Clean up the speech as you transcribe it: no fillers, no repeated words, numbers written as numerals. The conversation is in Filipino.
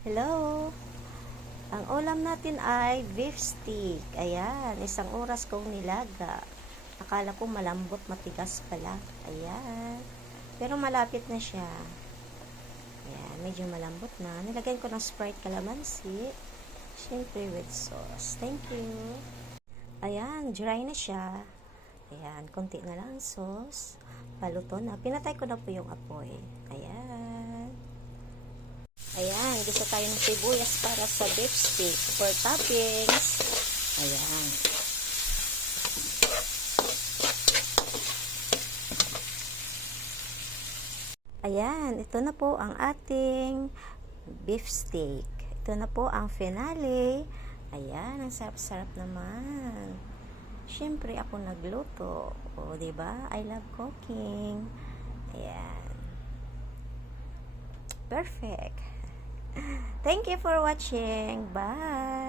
Hello! Ang ulam natin ay beef steak. Ayan, isang oras kong nilaga. Akala ko malambot, matigas pala. Ayan. Pero malapit na siya. Ayan, medyo malambot na. Nilagyan ko ng Sprite calamansi. Siyempre with sauce. Thank you. Ayan, dry na siya. Ayan, konti na lang sauce. Paluto na. Pinatay ko na po yung apoy. Ayan. Ayan, gusto tayo ng sibuyas para sa beef steak for toppings. Ayan. Ayan, ito na po ang ating beef steak. Ito na po ang finale. Ayan, ang sarap-sarap naman. Siyempre, ako nagluto. O, diba? I love cooking. Ayan. Perfect. Thank you for watching. Bye!